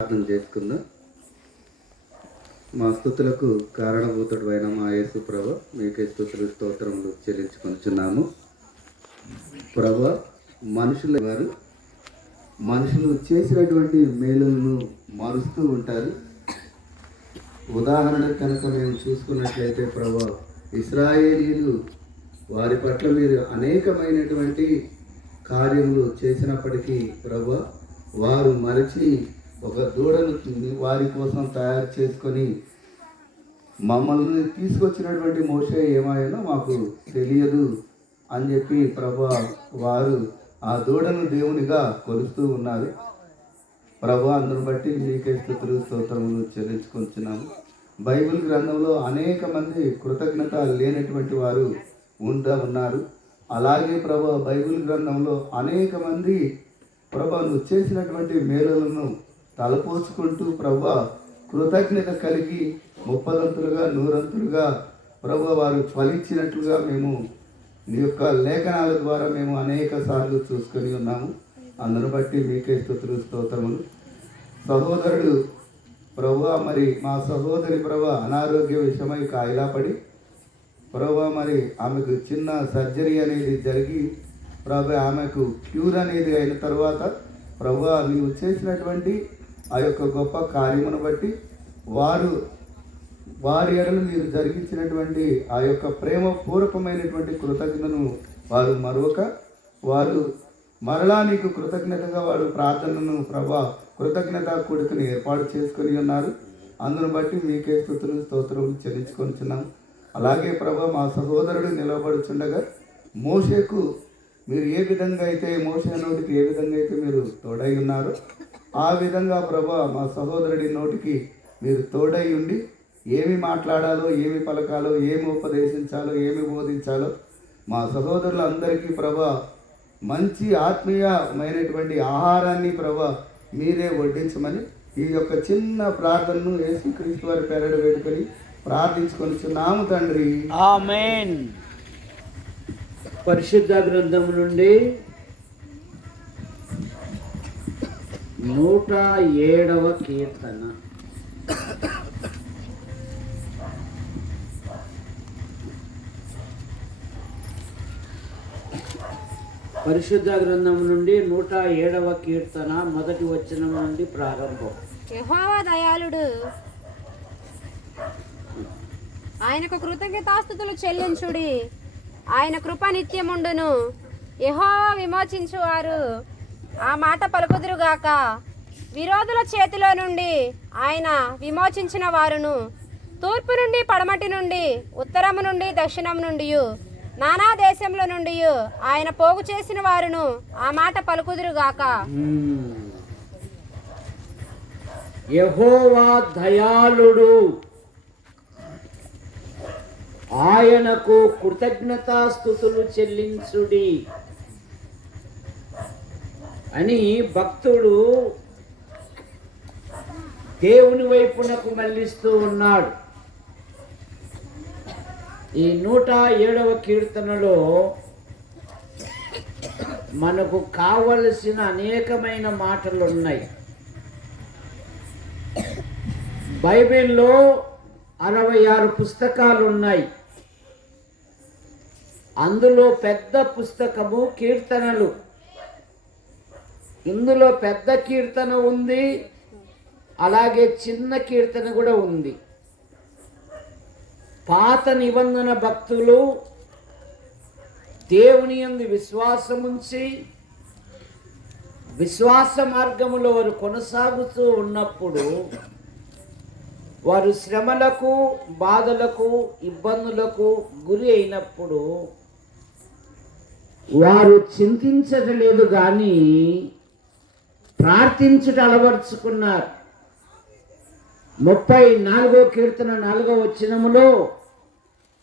ప్రార్థన చేసుకుందాం. మా స్తుతులకు కారణభూతుడు అయిన మా యేసు ప్రభు మీకే స్తుతులు స్తోత్రములు చెల్లించుకొనిచున్నాము. ప్రభు, మనుషులు చేసినటువంటి మేలులను మారుస్తూ ఉంటారు. ఉదాహరణ కనుక మేము చూసుకున్నట్లయితే ప్రభు, ఇశ్రాయేలీయులు వారి పట్ల మీరు అనేకమైనటువంటి కార్యములు చేసినప్పటికీ ప్రభు, వారు మరచి ఒక దూడను వారి కోసం తయారు చేసుకొని మమ్మల్ని తీసుకొచ్చినటువంటి మోషే ఏమాయనో మాకు తెలియదు అని చెప్పి ప్రభు, వారు ఆ దూడను దేవునిగా కొలుస్తూ ఉన్నారు. ప్రభు, అందును బట్టి మీకే స్తుతులు స్తోత్రములు చెల్లించుకుంటున్నాము. బైబిల్ గ్రంథంలో అనేక మంది కృతజ్ఞత లేనటువంటి వారు ఉన్నారు. అలాగే ప్రభు, బైబిల్ గ్రంథంలో అనేక మంది ప్రభు నువ్వు చేసినటువంటి మేలులను తలపోచుకుంటూ ప్రభు కృతజ్ఞత కలిగి 30 100 ప్రభు వారు ఫలించినట్లుగా మేము నీ యొక్క లేఖనాల ద్వారా మేము అనేక సార్లు చూసుకొని ఉన్నాము. అందును బట్టి మీకే స్తుతులు స్తోత్రములు. సహోదరుడు ప్రభు, మరి మా సహోదరి ప్రభు అనారోగ్య విషయమై కాయిలా పడి ప్రభు, మరి ఆమెకు చిన్న సర్జరీ అనేది జరిగి ప్రభు ఆమెకు క్యూర్ అనేది అయిన తర్వాత ప్రభు నీవు చేసినటువంటి ఆ యొక్క గొప్ప కార్యమును బట్టి వారి ఎడలు మీరు జరిగించినటువంటి ఆ యొక్క ప్రేమపూర్వకమైనటువంటి కృతజ్ఞతను వారు మరొక వారు మరలా నీకు కృతజ్ఞతగా వారు ప్రార్థనను ప్రభా కృతజ్ఞత కూడికను ఏర్పాటు చేసుకొని ఉన్నారు. అందును బట్టి మీకే స్తుతులు స్తోత్రములు చెల్లించుకొనిచున్నాం. అలాగే ప్రభా, మా సహోదరుడు నిలబడుచుండగా మోషేకు మీరు ఏ విధంగా అయితే మోషే నోటికి ఏ విధంగా అయితే మీరు తోడై ఉన్నారో ఆ విధంగా ప్రభా మా సహోదరుడి నోటికి మీరు తోడై ఉండి ఏమి మాట్లాడాలో, ఏమి పలకాలో, ఏమి ఉపదేశించాలో, ఏమి బోధించాలో మా సహోదరులందరికీ ప్రభా మంచి ఆత్మీయమైనటువంటి ఆహారాన్ని ప్రభా మీరే వడ్డించమని ఈ యొక్క చిన్న ప్రార్థనను యేసుక్రీస్తు వారి పేరట వేడుకొని ప్రార్థించుకొనిచున్నాము తండ్రి. ఆమేన్. పరిశుద్ధ గ్రంథం నుండి 107వ కీర్తన. పరిశుద్ధ గ్రంథం నుండి 107వ కీర్తన మొదటి వచనం నుండి ప్రారంభం. యెహోవా దయాళుడు, ఆయనకు కృతజ్ఞతాస్తుతులు చెల్లించుడి. ఆయన కృప నిత్యముండును. యెహోవా విమోచించువారు ఆ మాట పలుకుదురుగాక. విరోధుల చేతిలో నుండి ఆయన విమోచించిన వారును తూర్పు నుండి పడమటి నుండి ఉత్తరము నుండి దక్షిణం నుండి నానా దేశంలో నుండి ఆయన పోగు చేసిన వారును ఆ మాట పలుకుదురుగాక. యెహోవా దయాళుడు, ఆయనకు కృతజ్ఞతాస్తుతులు చెల్లించుడి అని భక్తుడు దేవుని వైపునకు మళ్ళిస్తూ ఉన్నాడు. ఈ 107వ కీర్తనలో మనకు కావలసిన అనేకమైన మాటలు ఉన్నాయి. బైబిల్లో 66 పుస్తకాలు ఉన్నాయి. అందులో పెద్ద పుస్తకము కీర్తనలు. ఇందులో పెద్ద కీర్తన ఉంది, అలాగే చిన్న కీర్తన కూడా ఉంది. పాత నిబంధన భక్తులు దేవుని యందు విశ్వాసముంచి విశ్వాస మార్గములో వారు కొనసాగుతూ ఉన్నప్పుడు వారు శ్రమలకు, బాధలకు, ఇబ్బందులకు గురి అయినప్పుడు వారు చింతించలేదు కానీ ప్రార్థించుట అలవర్చుకున్నారు. 34వ కీర్తన 4వ వచనములో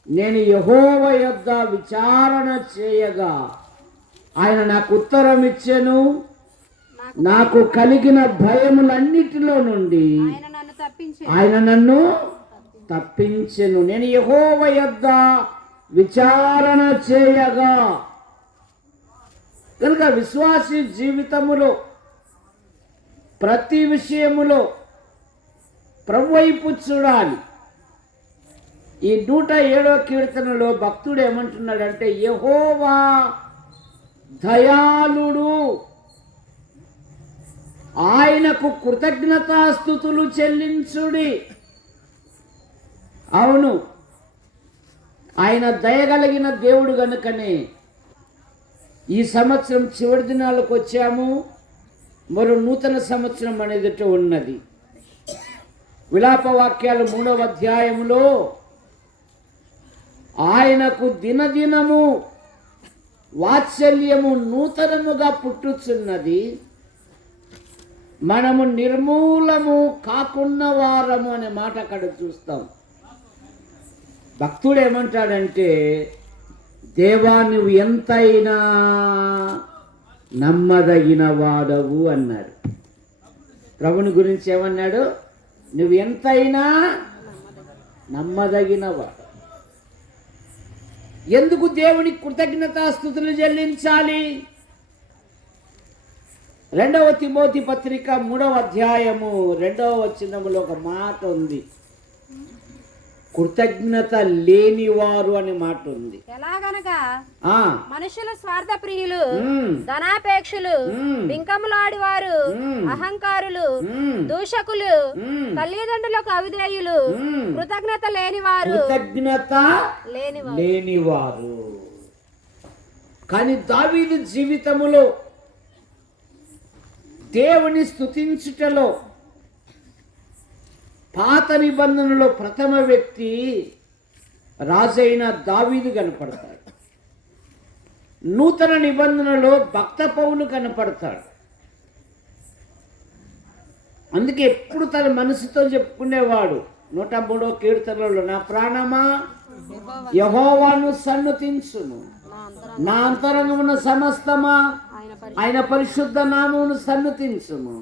నేను యెహోవా యొద్ద విచారణ చేయగా ఆయన నాకు ఉత్తరం ఇచ్చెను, నాకు కలిగిన భయములన్నిటిలో నుండి ఆయన నన్ను తప్పించెను. నేను యెహోవా యొద్ద విచారణ చేయగా. కనుక విశ్వాసి జీవితములో ప్రతి విషయములో ప్రభు వైపు చూడాలి. ఈ 107వ కీర్తనలో భక్తుడు ఏమంటున్నాడంటే, యెహోవా దయాళుడు, ఆయనకు కృతజ్ఞతాస్తుతులు చెల్లించుడి. అవును, ఆయన దయగలిగిన దేవుడు గనుకనే ఈ సంవత్సరం చివరి దినాలకు వచ్చాము. మరో నూతన సంవత్సరం అనేది ఉన్నది. విలాప వాక్యాలు 3వ అధ్యాయములో ఆయనకు దినదినము వాత్సల్యము నూతనముగా పుట్టుచున్నది, మనము నిర్మూలము కాకున్న వారము అనే మాట అక్కడ చూస్తాం. భక్తుడు ఏమంటాడంటే, దేవా నువ్వు ఎంతైనా నమ్మదగిన వాడవు అన్నాడు. ప్రభుని గురించి ఏమన్నాడు? నువ్వు ఎంతైనా నమ్మదగిన వాడు. ఎందుకు దేవునికి కృతజ్ఞతాస్తుతులు చెల్లించాలి? 2వ తిమోతి పత్రిక 3వ అధ్యాయము 2వ వచనములో ఒక మాట ఉంది, కృతజ్ఞత లేనివారు అనే మాట ఉంది. ఎలాగనగా మనుషులు స్వార్థ ప్రియులు, ధనాపేక్షులు, బింకములాడివారు, అహంకారులు, దూషకులు, తల్లిదండ్రులకు అవిధేయులు, కృతజ్ఞత లేనివారు. కానీ దావీదు జీవితములో దేవుని స్తుతించుటలో పాత నిబంధనలో ప్రథమ వ్యక్తి రాజైన దావీదు కనపడతాడు. నూతన నిబంధనలో భక్త పౌలు కనపడతాడు. అందుకే ఎప్పుడు తన మనసుతో చెప్పుకునేవాడు 103వ కీర్తనలో, నా ప్రాణమా యెహోవాను సన్నుతించును, నా అంతరంగమున సమస్తమా ఆయన పరిశుద్ధ నామమును సన్నుతించుము.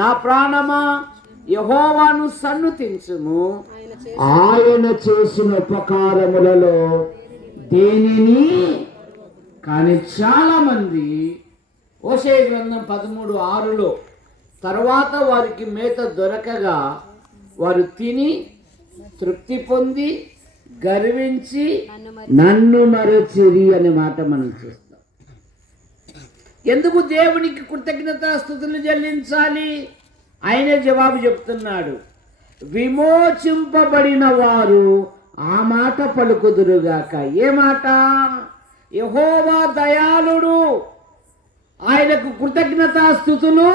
నా ప్రాణమా యెహోవాను సన్నుతించుము, ఆయన చేసిన ఉపకారములలో దేనిని. కానీ చాలా మంది హోషేయ గ్రంథం 13:6లో తర్వాత వారికి మేత దొరకగా వారు తిని తృప్తి పొంది గర్వించి నన్ను మరచిరి అనే మాట మనం చూస్తాం. ఎందుకు దేవునికి కృతజ్ఞతాస్తుతులు చెల్లించాలి? ఆయనే జవాబు చెప్తున్నాడు, విమోచింపబడిన వారు ఆ మాట పలుకుదురుగాక. ఏ మాట? యెహోవా దయాళుడు, ఆయనకు కృతజ్ఞతాస్తుతులు.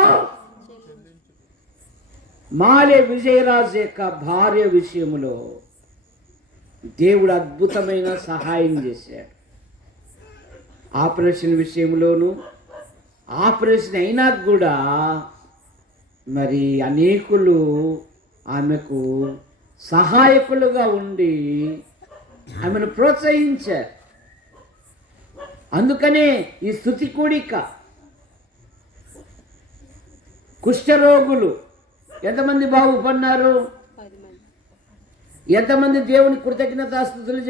మాలే విజయరాజు యొక్క భార్య విషయంలో దేవుడు అద్భుతమైన సహాయం చేశాడు. ఆపరేషన్ విషయంలోనూ, ఆపరేషన్ అయినా కూడా మరి అనేకులు ఆమెకు సహాయకులుగా ఉండి ఆమెను ప్రోత్సహించారు. అందుకనే ఈ స్తుతి కూడిక. కుష్ఠరోగులు ఎంతమంది బాగుపడినారు? ఎంతమంది దేవుని కృతజ్ఞతాస్తుతులు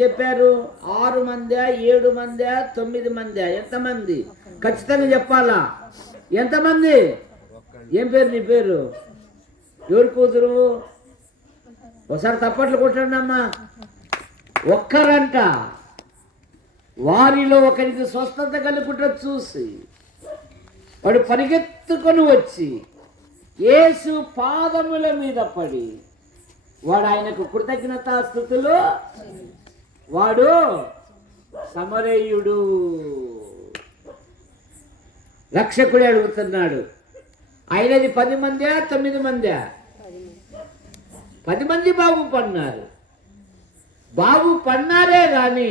చెప్పారు? 6 మందా, 7 మందా, 9 మందా? ఎంతమంది? ఖచ్చితంగా చెప్పాలా? ఎంతమంది? ఏం పేరు నీ పేరు? ఎవరు కూతురు? ఒకసారి తప్పట్లు కొట్టండి అమ్మా. ఒక్కరంట. వారిలో ఒకరికి స్వస్థత కలుగుట చూసి వాడు పరిగెత్తుకొని వచ్చి యేసు పాదముల మీద పడి వాడు ఆయనకు కృతజ్ఞతాస్తుతులు. వాడు సమరయుడు. రక్షకుడే అడుగుతున్నాడు, ఆయనది 10 మందా 9 మందా? 10 మంది బాగుపడినారు. బాగుపడినారే కానీ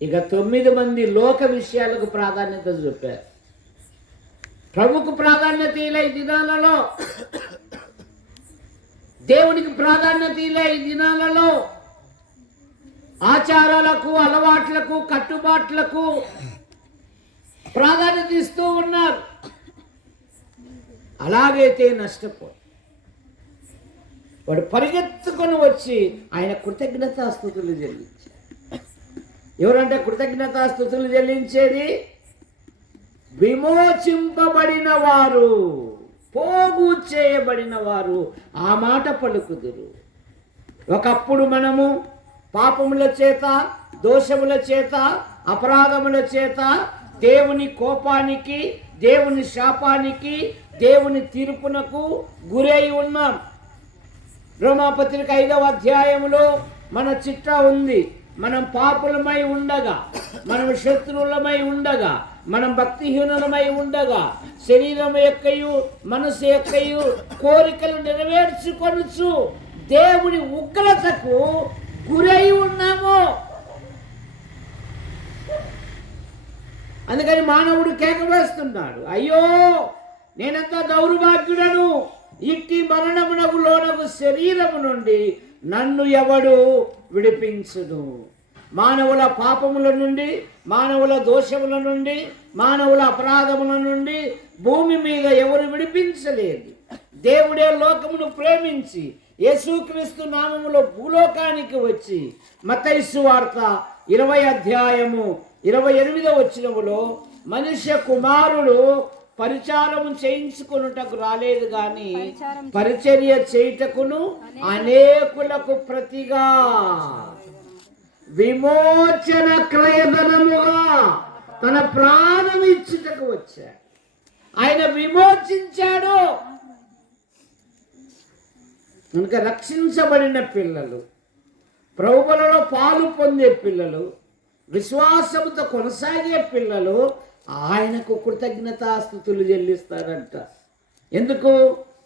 ఇక 9 మంది లోక విషయాలకు ప్రాధాన్యత చూపారు. ప్రభుకు ప్రాధాన్యత ఇలా ఈ దినాలలో, దేవునికి ప్రాధాన్యత ఇలా ఈ దినాలలో, ఆచారాలకు, అలవాట్లకు, కట్టుబాట్లకు ప్రాధాన్యత ఇస్తూ ఉన్నారు. అలాగైతే నష్టపో. వాడు పరిగెత్తుకొని వచ్చి ఆయన కృతజ్ఞతాస్తుతులు చెల్లించారు. ఎవరంటే కృతజ్ఞతాస్తుతులు చెల్లించేది? విమోచింపబడిన వారు. పోగు చేయబడిన వారు ఆ మాట పలుకుదురు. ఒకప్పుడు మనము పాపముల చేత, దోషముల చేత, అపరాధముల చేత దేవుని కోపానికి, దేవుని శాపానికి, దేవుని తీర్పునకు గురై ఉన్నాం. రోమాపత్రిక 5వ అధ్యాయంలో మన చిట్టా ఉంది. మనం పాపులమై ఉండగా, మనం శత్రువులమై ఉండగా, మనం భక్తిహీనులమై ఉండగా, శరీరం యొక్కయు మనసు యొక్కయు కోరికలు నెరవేర్చుకొనుచు దేవుని ఉగ్రతకు గురై ఉన్నాము. అందుకని మానవుడు కేక వేస్తున్నాడు, అయ్యో నేనెంత దౌర్భాగ్యుడను, ఇట్టి మరణమునకు లోనగు శరీరము నుండి నన్ను ఎవడు విడిపించును. మానవుల పాపముల నుండి, మానవుల దోషముల నుండి, మానవుల అపరాధముల నుండి భూమి మీద ఎవరు విడిపించలేదు. దేవుడే లోకమును ప్రేమించి యేసుక్రీస్తు నామములో భూలోకానికి వచ్చి మత్తయి సువార్త 20వ అధ్యాయము 28వ వచనములో మనుష్య కుమారుడు పరిచారము చేయించుకొనుటకు రాలేదు గాని పరిచర్య చేయుటకును అనేకులకు ప్రతిగా విమోచన క్రయధనముగా తన ప్రాణం ఇచ్చుటకు వచ్చాడు. ఆయన విమోచించాడు. కనుక రక్షించబడిన పిల్లలు, ప్రభువులలో పాలు పొందే పిల్లలు, విశ్వాసముతో కొనసాగే పిల్లలు ఆయనకు కృతజ్ఞతాస్తుతులు చెల్లిస్తారంట. ఎందుకు?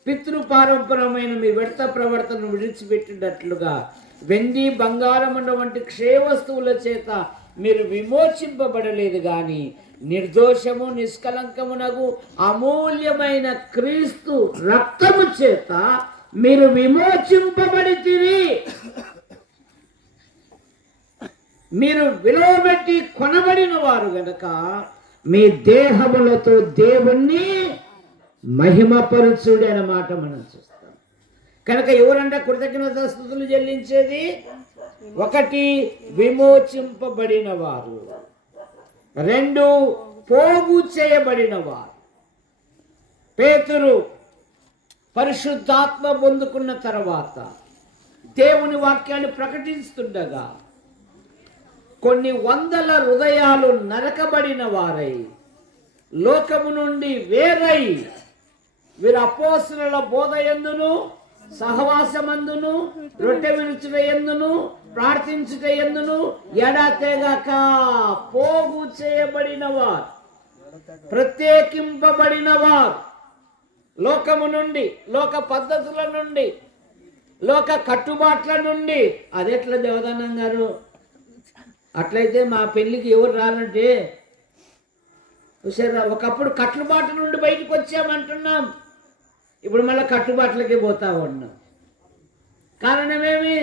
పితృపారంపరమైన మీ వ్యర్థ ప్రవర్తనను విడిచిపెట్టినట్లుగా వెండి బంగారముల వంటి క్షయ వస్తువుల చేత మీరు విమోచింపబడలేదు కానీ నిర్దోషము నిష్కలంకమునగు అమూల్యమైన క్రీస్తు రక్తము చేత మీరు విమోచింపబడితిరి. మీరు విలువబెట్టి కొనబడిన వారు గనక మీ దేహములతో దేవుణ్ణి మహిమపరచుడు అనే మాట మనం చూస్తాం. కనుక ఎవరంటే కృతజ్ఞతాస్తుతులు చెల్లించేది? 1 విమోచింపబడిన వారు, 2 పోగు చేయబడిన వారు. పేతురు పరిశుద్ధాత్మ పొందుకున్న తర్వాత దేవుని వాక్యాన్ని ప్రకటిస్తుండగా కొన్ని వందల హృదయాలు నరకబడిన వారై లోకము నుండి వేరై వీరు అపోస్తలుల బోధ యందును, సహవాసమందును, రొట్టె విరుచుట యందును, ప్రార్థించుట యందును ఎడతెగక పోగు చేయబడిన వారు, ప్రత్యేకింపబడిన వారు, లోకము నుండి, లోక పద్ధతుల నుండి, లోక కట్టుబాట్ల నుండి. అదెట్లా దేవదానం గారు? అట్లయితే మా పెళ్ళికి ఎవరు రాలంటే చూసారా, ఒకప్పుడు కట్టుబాటు నుండి బయటకు వచ్చామంటున్నాం, ఇప్పుడు మళ్ళీ కట్టుబాట్లకే పోతా ఉన్నాం. కారణమేమి?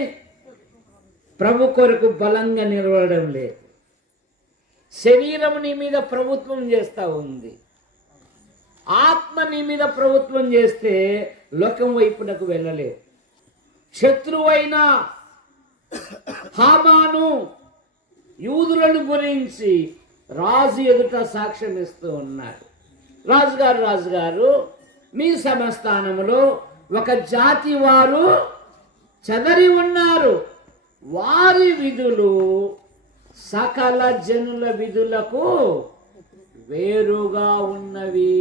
ప్రభు కొరకు బలంగా నిలవడం లేదు. శరీరం నీ మీద ప్రభుత్వం చేస్తూ ఉంది, ఆత్మ నీ మీద ప్రభుత్వం చేస్తే లోకం వైపునకు వెళ్ళలేదు. శత్రువైన హామాను యూదులను గురించి రాజు ఎదుట సాక్ష్యం ఇస్తూ ఉన్నాడు. రాజుగారు మీ సంస్థానములో ఒక జాతి వారు చెదరి ఉన్నారు, వారి విధులు సకల జనుల విధులకు వేరుగా ఉన్నవి.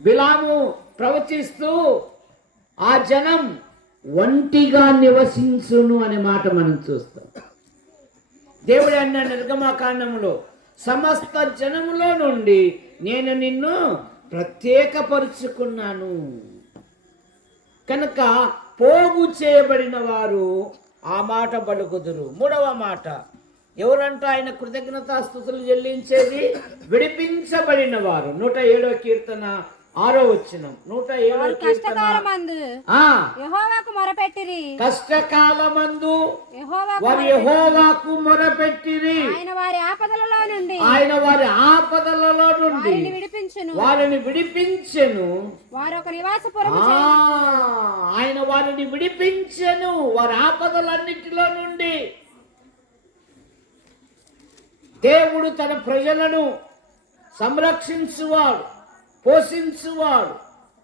బిలాము ప్రవచిస్తూ ఆ జనం ఒంటిగా నివసించును అనే మాట మనం చూస్తాం. దేవుడు అన్న నిర్గమకాండములో సమస్త జనములో నుండి నేను నిన్ను ప్రత్యేకపరుచుకున్నాను. కనుక పోగు చేయబడిన వారు ఆ మాట పలుకుదురు. 3వ మాట ఎవరంట ఆయన కృతజ్ఞతాస్తుతులు చెల్లించేది? విడిపించబడిన వారు. 107వ కీర్తన 6వ వచనం. 107వ కీర్తన యెహోవాకు మొరపెట్టిరి, కష్టకాలమందు వారు యెహోవాకు మొరపెట్టిరి, ఆయన వారి ఆపదలలో నుండి వారిని విడిపించెను. వారొక నివాసపురము ఆయన వారిని విడిపించెను వారి ఆపదలన్నిటిలో నుండి. దేవుడు తన ప్రజలను సంరక్షించువాడు. పోషించువాడు,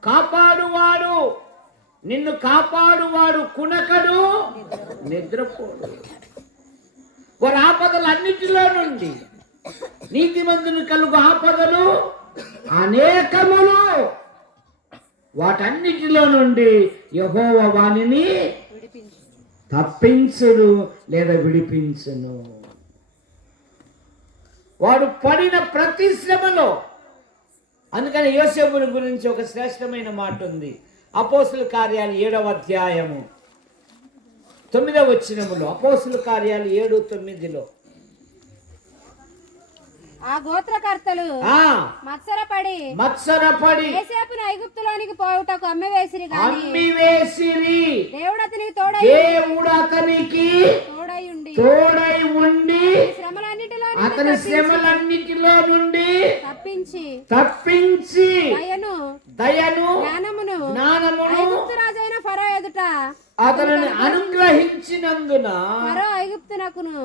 కాపాడువాడు, నిన్ను కాపాడువాడు కునకడు, నిద్రపోడు. వారి ఆపదలన్నిటిలో నుండి నీతిమంతుని కలుగు ఆపదలు అనేకములు. వాటన్నిటిలో నుండి యెహోవా వానిని తప్పించును లేదా విడిపించును. వాడు పడిన ప్రతి శ్రమలో, అందుకని యోసేపుని గురించి ఒక శ్రేష్టమైన మాట ఉంది. అపోస్తుల కార్యాలు 7వ అధ్యాయము 9వ వచనములో, అపోస్తుల కార్యాలు 7:9 ఆ గోత్రకర్తలు మత్సరపడి యోసేపును ఐగుప్తులోనికి పోవుటకు అమ్మివేసిరి. దేవుడు అతనికి తోడై ఉండి అతని శ్రమలన్నిటిలో నుండి తప్పించి దయను జ్ఞానమును ఐగుప్తు రాజైన ఫరో ఎదుట అతనిని అనుగ్రహించినందున ఐగుప్తునకును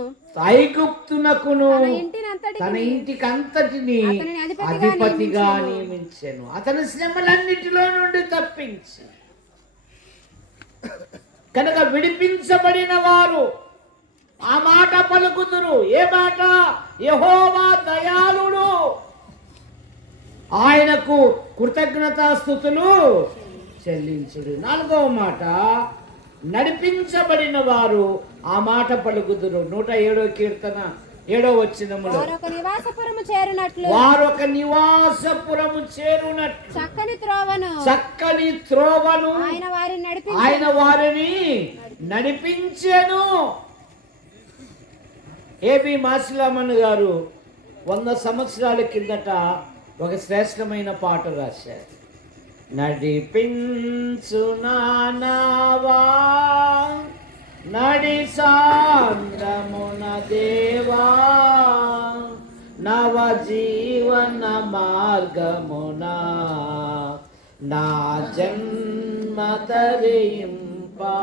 తన ఇంటికంతటిని అధిపతిగా నియమించెను. అతని శ్రమలన్నిటిలో నుండి తప్పించి. కనుక విడిపించబడిన వారు ఆ మాట పలుకుదురు. ఏ మాట? యెహోవా దయాళుడు, ఆయనకు కృతజ్ఞతాస్తుతులు చెల్లించుడు. 4వ మాట, నడిపించబడిన వారు ఆ మాట పలుకుదురు. 107వ కీర్తన 7వ వచనములో, వారొక నివాసపురము చేరునట్లు చక్కని త్రోవను ఆయన వారిని నడిపించెను. ఏబి మాసిలామన్ గారు 100 సంవత్సరాల కిందట ఒక శ్రేష్టమైన పాట రాశారు. నడిపించు నావా నడి సాంద్రమున దేవా, నవ జీవన మార్గమున నా జన్మ తరింపా.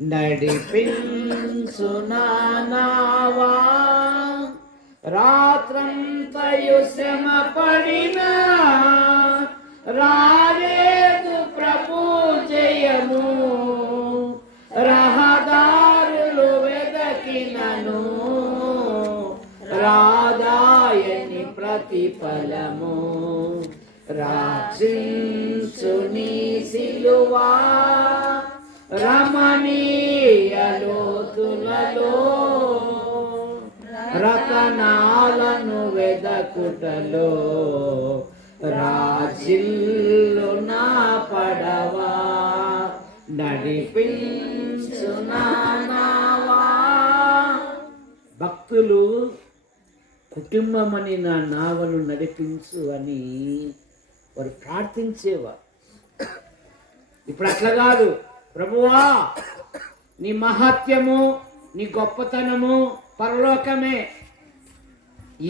నడిపించు నావా రాత్రంతయు శ్రమ పడినా రాలేదు ప్రభు జయము, రహదారులు వెదకినను రాదాయని ప్రతిఫలము. రక్షించు నీ సిలువా రమణీయ లోతులలో, రతనాలను వెదకుటలో రాజిల్లు నా పడవా. నడిపించు నావా. భక్తులు కుటుంబమని నా నావను నడిపించు అని వారు ప్రార్థించేవారు. ఇప్పుడు అట్లా కాదు. ప్రభువా, నీ మహాత్యము, నీ గొప్పతనము పరలోకమే.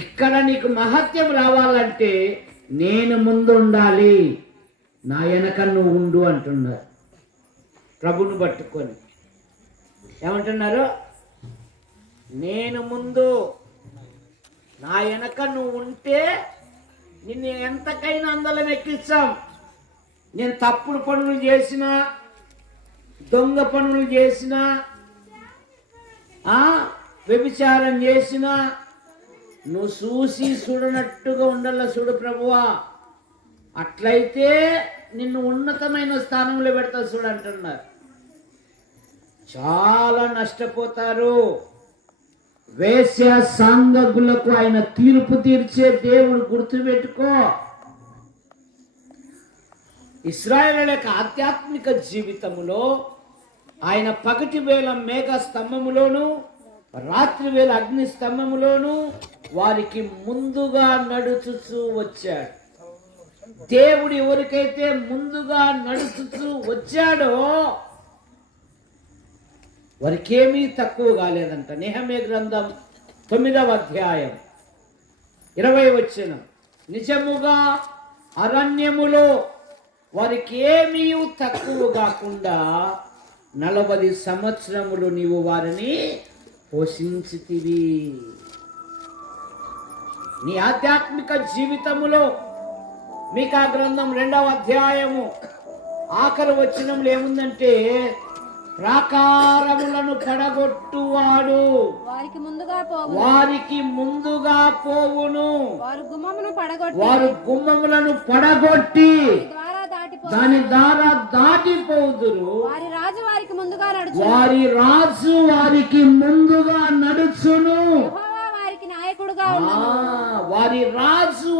ఇక్కడ నీకు మహత్యం రావాలంటే నేను ముందు ఉండాలి, నా వెనక నువ్వు ఉండు అంటున్నారు. ప్రభుని పట్టుకొని ఏమంటున్నారు? నేను ముందు, నా వెనక నువ్వు ఉంటే నిన్ను ఎంతకైనా అందలం ఎక్కిస్తాం. నేను తప్పుడు పనులు చేసినా, దొంగ పనులు చేసినా, వ్యభిచారం చేసినా నువ్వు చూసి చూడనట్టుగా ఉండాల. చూడు ప్రభువా, అట్లయితే నిన్ను ఉన్నతమైన స్థానంలో పెడతా చూడు అంటున్నారు. చాలా నష్టపోతారు. వేశ్య సాంగగులకు ఆయన తీర్పు తీర్చే దేవుడు, గుర్తుపెట్టుకో. ఇశ్రాయేలు యొక్క ఆధ్యాత్మిక జీవితములో ఆయన పగటి వేళ మేఘ స్తంభములోను, రాత్రి వేళ అగ్ని స్తంభములోను వారికి ముందుగా నడుచుచూ వచ్చాడు. దేవుడు ఎవరికైతే ముందుగా నడుచుచూ వచ్చాడో వారికి ఏమీ తక్కువ కాలేదంట. నెహెమ్యా గ్రంథం 9వ అధ్యాయం 20వ వచనం, నిజముగా అరణ్యములో వారికి ఏమీ తక్కువ కాకుండా 40 సంవత్సరములు నీవు వారిని పోషించితివి. నీ ఆధ్యాత్మిక జీవితములో మీకా గ్రంథం 2వ అధ్యాయము ఆఖరి వచనంలో ఏముందంటే, ప్రాకారములను పడగొట్టువాడు వారికి ముందుగా పోవును, వారు గుమ్మములను పడగొట్టి దాని ద్వారా దాటిపోదురు, వారి రాజు వారికి ముందుగా నడుచును, వారి రాజు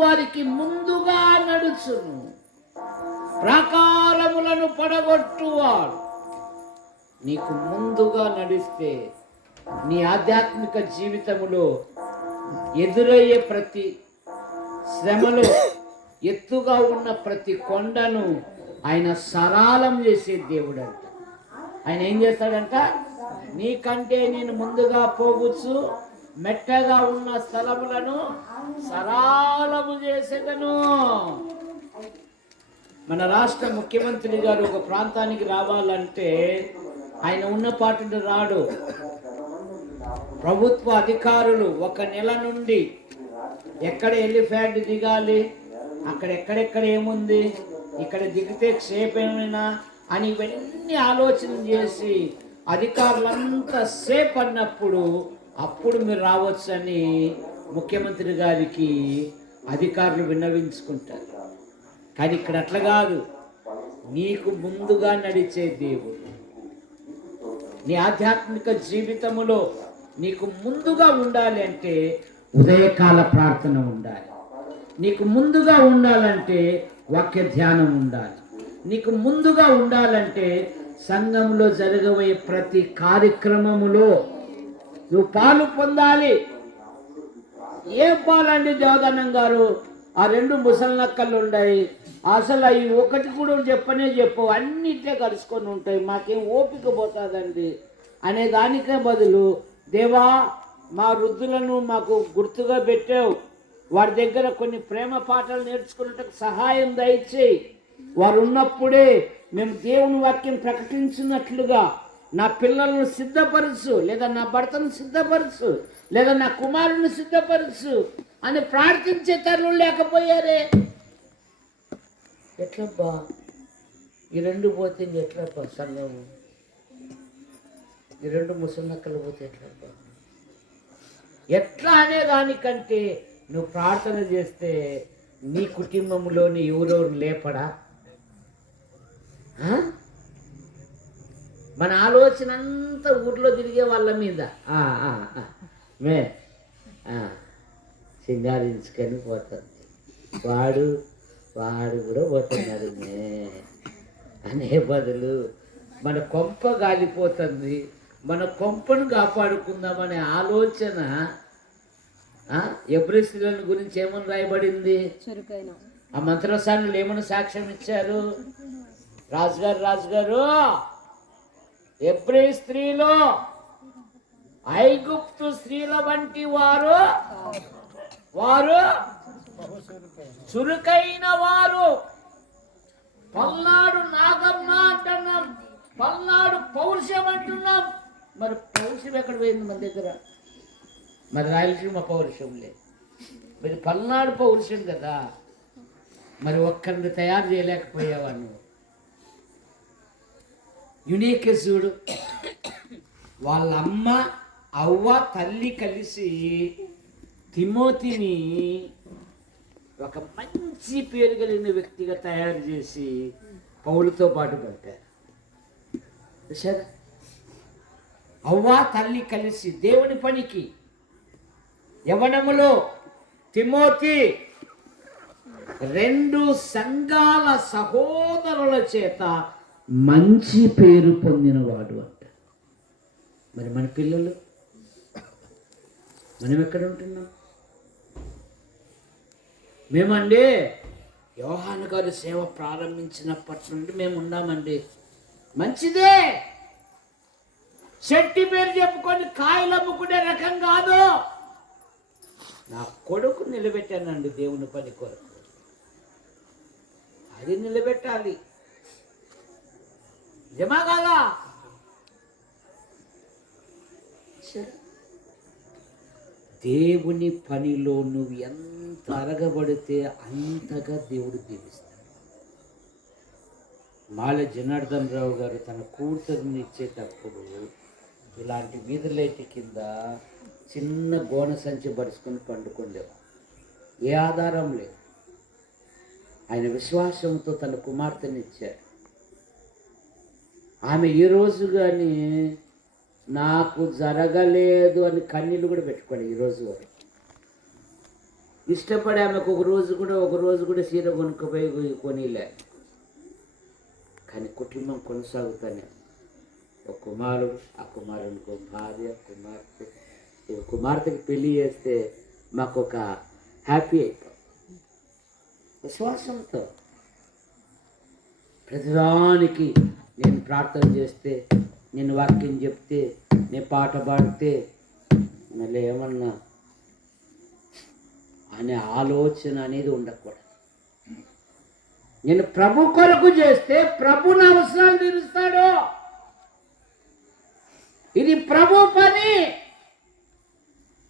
వారికి ముందుగా నడుచును. ప్రాకారములను పడగొట్టువాడు నీకు ముందుగా నడిస్తే నీ ఆధ్యాత్మిక జీవితములో ఎదురయ్యే ప్రతి శ్రమలో ఎత్తుగా ఉన్న ప్రతి కొండను ఆయన సరళం చేసే దేవుడు అంట. ఆయన ఏం చేస్తాడంట, నీకంటే నేను ముందుగా పోవచ్చు, మెట్టగా ఉన్న స్థలములను సరళము చేసేదను. మన రాష్ట్ర ముఖ్యమంత్రి గారు ఒక ప్రాంతానికి రావాలంటే ఆయన ఉన్న పాటును రాడు. ప్రభుత్వ అధికారులు 1 నెల నుండి ఎక్కడ ఎలిఫెంట్ దిగాలి, అక్కడ ఎక్కడెక్కడ ఏముంది, ఇక్కడ దిగితే క్షేపమేనా అని ఇవన్నీ ఆలోచన చేసి అధికారులంతా సేఫ్ అన్నప్పుడు అప్పుడు మీరు రావచ్చని ముఖ్యమంత్రి గారికి అధికారులు విన్నవించుకుంటారు. కానీ ఇక్కడ అట్లా కాదు. నీకు ముందుగా నడిచే దేవుడు నీ ఆధ్యాత్మిక జీవితములో నీకు ముందుగా ఉండాలి అంటే ఉదయకాల ప్రార్థన ఉండాలి. నీకు ముందుగా ఉండాలంటే వాక్య ధ్యానం ఉండాలి. నీకు ముందుగా ఉండాలంటే సంఘంలో జరగబోయే ప్రతి కార్యక్రమములో నువ్వు పాలు పొందాలి. ఏం పాలండి దేవదానం గారు? ఆ 2 ముసలినక్కలు ఉన్నాయి, అసలు అవి ఒకటి కూడా చెప్పవు, అన్నిటే కలుసుకొని ఉంటాయి, మాకేం ఓపిక పోతుందండి అనే దానికే బదులు, దేవా మా వృద్ధులను మాకు గుర్తుగా పెట్టావు, వారి దగ్గర కొన్ని ప్రేమ పాఠాలు నేర్చుకున్నట్టుకు సహాయం దయచేయి. వారు ఉన్నప్పుడే మేము దేవుని వాక్యం ప్రకటించినట్లుగా నా పిల్లలను సిద్ధపరచు, లేదా నా భర్తను సిద్ధపరచు, లేదా నా కుమారుని సిద్ధపరచు అని ప్రార్థించే తరులు లేకపోయారే. ఎట్లబ్బా ఈ 2 పోతే ఎట్లబ్బా సంఘము? ఈ 2 ముసలినక్కలు పోతే ఎట్లబ్బా? ఎట్లా అనే దానికంటే నువ్వు ప్రార్థన చేస్తే నీ కుటుంబంలోని ఎవరెవరు లేపడా? మన ఆలోచన అంతా ఊర్లో తిరిగే వాళ్ళ మీద మే సింగారించుకొని పోతుంది. వాడు కూడా పోతున్నాడు మే అనే బదులు మన కొంప గాలిపోతుంది, మన కొంపను కాపాడుకుందామనే ఆలోచన. ఎబ్రిస్యులను గురించి ఏమని రాయబడింది? ఆ మంత్రసానులు ఏమని సాక్ష్యం ఇచ్చారు? రాజుగారు ఎబ్రీ స్త్రీలో ఐగుప్తు స్త్రీల వంటి వారు చురుకైన వారు. పల్నాడు నాగమ్మ అంటున్నాం, పల్నాడు పౌరుషం అంటున్నాం. మరి పౌరుషం ఎక్కడ పోయింది మన దగ్గర? మరి రాయలసీమ పౌరుషం లేదు, మరి పల్నాడు పౌరుషం కదా. మరి ఒక్కరిని తయారు చేయలేకపోయేవాడు. యునీక్ చూడు, వాళ్ళ అమ్మ అవ్వ తల్లి కలిసి తిమోతిని ఒక మంచి పేరు కలిగిన వ్యక్తిగా తయారు చేసి పౌలుతో పాటు పట్టారు. సరే, అవ్వ తల్లి కలిసి దేవుని పనికి యవనములో తిమోతి 2 సంఘాల సహోదరుల చేత మంచి పేరు పొందినవాడు అంట. మరి మన పిల్లలు మనం ఎక్కడ ఉంటున్నాం? మేమండి యోహాను గారి సేవ ప్రారంభించినప్పటి నుండి మేము ఉన్నామండి. మంచిదే, చెట్టి పేరు చెప్పుకొని కాయలు అమ్ముకునే రకం కాదు. నా కొడుకు నిలబెట్టానండి దేవుని పని కొరకు, అది నిలబెట్టాలి. జమా కాదా? దేవుని పనిలో నువ్వు ఎంత అరగబడితే అంతగా దేవుడు దీవిస్తాడు. మాల జనార్దన్ రావు గారు తన కూతుర్ని ఇచ్చేటప్పుడు ఇలాంటి వీధులైటి కింద చిన్న గోన సంచి పరుచుకొని పండుకుండేవాడు. ఏ ఆధారం లేదు. ఆయన విశ్వాసంతో తన కుమార్తెని ఇచ్చాడు. ఆమె ఈ రోజు కానీ నాకు జరగలేదు అని కన్నీళ్ళు కూడా పెట్టుకోండి ఈ రోజు వరకు. ఇష్టపడి ఆమెకు ఒక రోజు కూడా చీర కొనుక్కపోయి కొనిలే. కానీ కుటుంబం కొనసాగుతానే. ఒక కుమారుడు, ఆ కుమారునికి ఒక భార్య, కుమార్తె. కుమార్తెకి పెళ్లి చేస్తే మాకు ఒక హ్యాపీ అయిపోతుంది. విశ్వాసంతో ప్రతిదానికి నేను ప్రార్థన చేస్తే, నేను వాక్యం చెప్తే, నేను పాట పాడితే మళ్ళీ ఏమన్నా అనే ఆలోచన అనేది ఉండకూడదు. నేను ప్రభు కొరకు చేస్తే ప్రభు నా అవసరాలు తీరుస్తాడు. ఇది ప్రభు పని,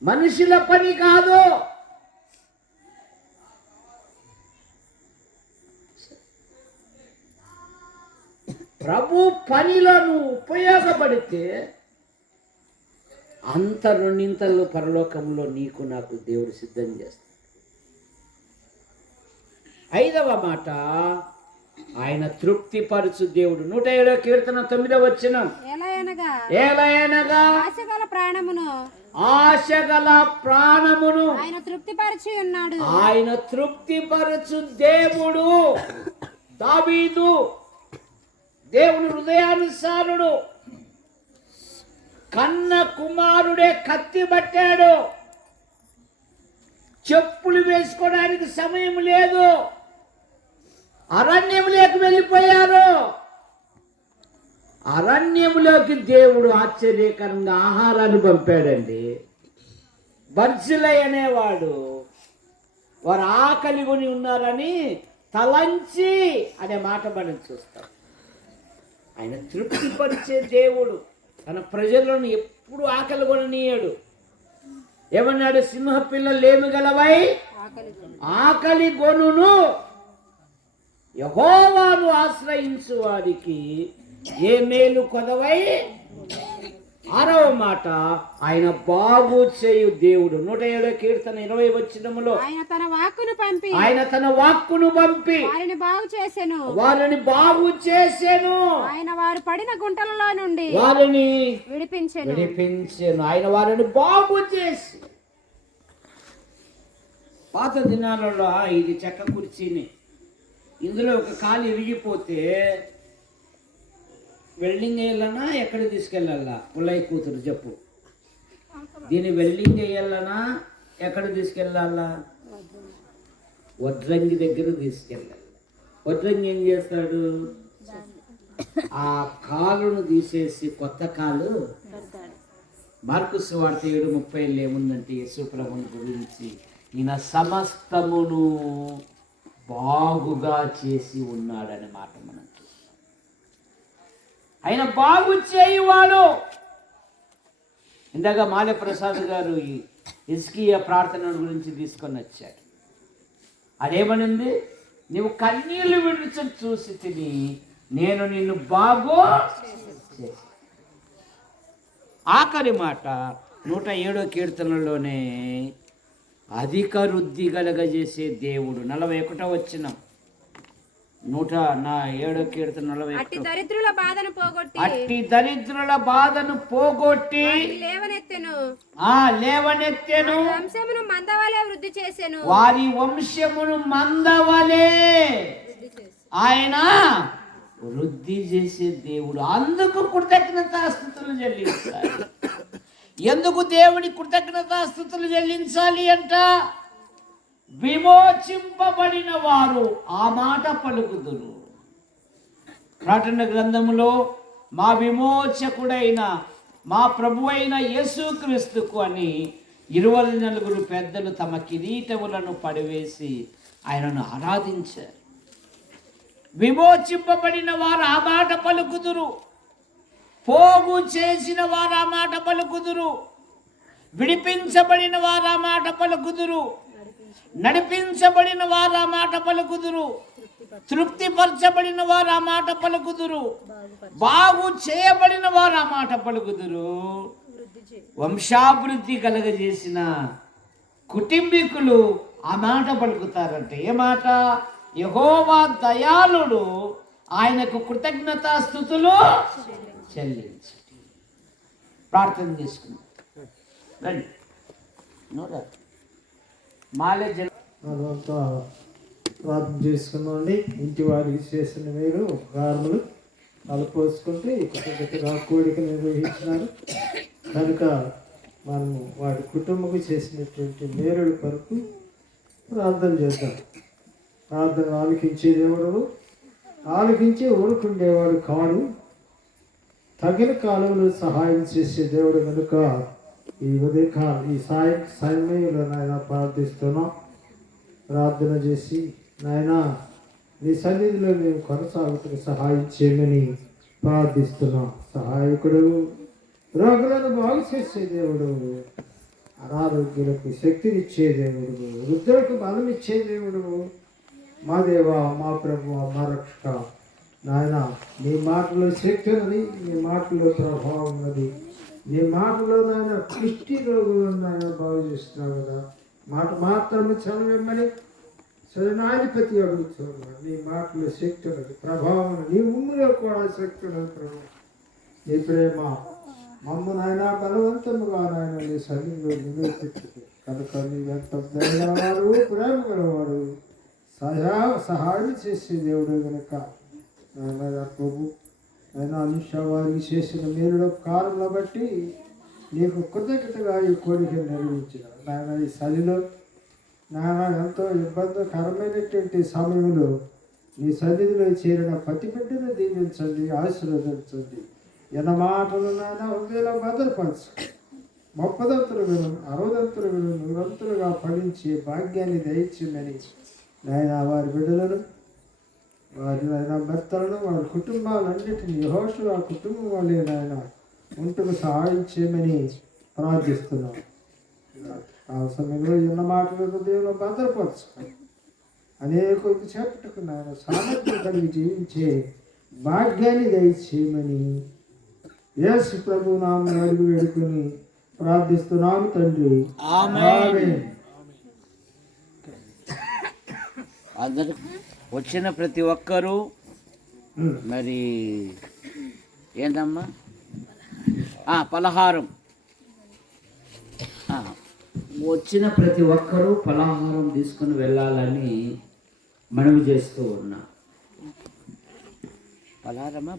మనుషుల పని కాదు. ప్రభు పనిలో నువ్వు ఉపయోగపడితే అంత రెండింతలు పరలోకంలో నీకు నాకు దేవుడు సిద్ధం చేస్తాడు. 5వ మాట, ఆయన తృప్తిపరచు దేవుడు. 107వ కీర్తన 9వ వచనం, ఏలయనగా ఆశగల ప్రాణమును ఆయన తృప్తిపరచి ఉన్నాడు. ఆయన తృప్తిపరచు దేవుడు. దావీదు దేవుని హృదయానుసారుడు. కన్న కుమారుడే కత్తి పట్టాడు. చెప్పులు వేసుకోవడానికి సమయం లేదు. అరణ్యములోకి వెళ్ళిపోయారు. అరణ్యములోకి దేవుడు ఆశ్చర్యకరంగా ఆహారాన్ని పంపాడండి. బర్జిలై అనేవాడు వారు ఆకలి కొని ఉన్నారని తలంచి అనే మాట మనం చూస్తాం. ఆయన తృప్తిపరిచే దేవుడు. తన ప్రజలను ఎప్పుడు ఆకలి కొననీయడు. ఏమన్నాడు? సింహ పిల్లలు ఏమి గలవై ఆకలి గొనును, యెహోవాను ఆశ్రయించు వారికి ఏ మేలు కొదవై. 6వ మాట, ఆయన బాగు చేయు దేవుడు. 107వ కీర్తన 20వ వచనములో, ఆయన తన వాక్కును పంపి వారిని బాగు చేసెను. ఆయన వారు పడిన గుంటలలో నుండి వారిని విడిపించెను. ఆయన వారిని బాగు చేసి. పాత దినాలలో ఇది చెక్క కుర్చీని, ఇందులో ఒక కాలు ఇరిగిపోతే వెల్డింగ్ వేయాలన్నా ఎక్కడ తీసుకెళ్ళాలా? పుల్లయ్య కూతురు చెప్పు. దీన్ని వెల్డింగ్ వేయాలన్నా ఎక్కడ తీసుకెళ్ళాలా? వడ్రంగి దగ్గర తీసుకెళ్ళాలి. వడ్రంగి ఏం చేస్తాడు? ఆ కాలును తీసేసి కొత్త కాలు. మార్కు సువార్త 7:30 ఏముందంటే యేసు ప్రభువుని గురించి, ఈయన సమస్తమును బాగుగా చేసి ఉన్నాడనే మాట మనం చూస్తాం. ఆయన బాగు చేయువాడు. ఇందాక మాలె ప్రసాద్ గారు ఈ హిజ్కియా ప్రార్థన గురించి తీసుకొని వచ్చాడు. అదేమనింది? నువ్వు కన్నీళ్లు విడిచి చూసి తిని నేను నిన్ను బాగు చేసి. ఆఖరి మాట 107వ కీర్తనలోనే అధిక వృద్ధి కలగజేసే దేవుడు. 41వ వచనం, 107వ కీర్తన 41. అట్టి దరిద్రుల బాధను పోగొట్టి లేవనెత్తెను. వంశమును మందవలే వృద్ధి చేసెను. వారి వంశమును మందవలే ఆయన వృద్ధి చేసే దేవుడు. అందుకు కృతజ్ఞతాస్తుతులు చెల్లించాలి. ఎందుకు దేవుడి కృతజ్ఞతాస్తుతులు చెల్లించాలి అంట? విమోచింపబడిన వారు ఆ మాట పలుకుదురు. ప్రకటన గ్రంథములో మా విమోచకుడైన మా ప్రభు అయిన యేసుక్రీస్తుకు అని 24 పెద్దలు తమ కిరీటములను పడివేసి ఆయనను ఆరాధించారు. విమోచింపబడిన వారు ఆ మాట పలుకుదురు. పోగు చేసిన వారు ఆ మాట పలుకుదురు. విడిపించబడిన వారు ఆ మాట పలుకుదురు, నడిపించబడిన వారు ఆ మాట పలుకుదురు, తృప్తిపరచబడిన వారు ఆ మాట పలుకుదురు, బాగు చేయబడిన వారు ఆ మాట పలుకుదురు. వంశాభివృద్ధి కలగజేసిన కుటుంబీకులు ఆ మాట పలుకుతారంటే ఏ మాట? యెహోవా దయాళుడు, ఆయనకు కృతజ్ఞతాస్తుతులు చెల్లించు. ప్రార్థన చేసుకుందాం రండి. మనమంతా ప్రార్థన చేసుకున్నామండి. ఇంటి వారికి చేసిన మీరు గారములు అలపోసుకుంటే కృతజ్ఞతగా కోరిక నిర్వహించినారు కనుక మనము వారి కుటుంబకు చేసినటువంటి మేలుల కొరకు ప్రార్థన చేద్దాం. ప్రార్థన ఆలకించే దేవుడు, ఆలకించే ఊరుకుండేవాడు కాడు, తగిన కాలంలో సహాయం చేసే దేవుడు కనుక ఈ ఉదయకాలం ఈ సమయంలో నాయన ప్రార్థిస్తున్నాం. ప్రార్థన చేసి నాయన నీ సన్నిధిలో మేము కొనసాగుతున్న సహాయం చేయమని ప్రార్థిస్తున్నాం. సహాయకుడు, రోగులను బాగు చేసే దేవుడు, అనారోగ్యులకు శక్తినిచ్చే దేవుడు, వృద్ధులకు బలం ఇచ్చే దేవుడు, మా దేవా, మా ప్రభు, మా రక్షక నాయన, నీ మాటలో శక్తి ఉన్నది, నీ మాటలో ప్రభావం ఉన్నది, నీ మాటలో నాయన కుష్టి రోగులను నాయన బాగు చేస్తున్నావు కదా. మాట మాత్రమే చదవమని సదనాధిపతి అడుగుతున్నాడు. నీ మాటలో శక్తి ఉన్నది, ప్రభావం ఉన్నది, నీ ఉమ్ములో కూడా శక్తి ఉన్నది ప్రభు. నీ ప్రేమ మమ్మ నాయన బలవంతముగా నాయన నీ సన్నిధిలో నివేదించుకు కనుక నీవెంత దయగలవాడు, ప్రేమ గలవాడు, సహాయం చేసే దేవుడు కనుక నాయన ప్రభు ఆయన అనుష వారికి చేసిన మేలుల కారణం బట్టి నీకు కృతజ్ఞతగా ఈ కోరిక నిర్వహించిన నాయన ఈ చలిలో నాయన ఎంతో ఇబ్బందికరమైనటువంటి సమయంలో నీ సన్నిధిలో చేరిన ప్రతి బిడ్డను దీవించండి, ఆశీర్వదించండి. ఎన్న మాటలు నాయన హృదయంలో భద్రపరచు, 30 విలువ 60 విలువ 100గా ఫలించే భాగ్యాన్ని దయచేయమని నాయన వారి బిడ్డలను, వారి నాయన భర్తలను, వారి కుటుంబాలన్నిటిని యెహోషువ ఆ కుటుంబం వాళ్ళే నాయన ఉంటకు సహాయం చేయమని ప్రార్థిస్తున్నాం. ఆ సమయంలో ఎన్న మాటలు హృదయంలో భద్రపరచు, అనేక చేపట్టుకు నాయన సామర్థ్యం కలిగి జీవించే భాగ్యాన్ని దయచేయమని యేసు ప్రభు నామమున అడిగి వేడుకొని ప్రార్థిస్తున్నాము తండ్రి. ఆమేన్. అందరూ వచ్చిన ప్రతి ఒక్కరూ మరి ఏంటమ్మా పలహారం, వచ్చిన ప్రతి ఒక్కరూ పలహారం తీసుకుని వెళ్ళాలని మనవి చేస్తూ ఉన్నా. పలహారమా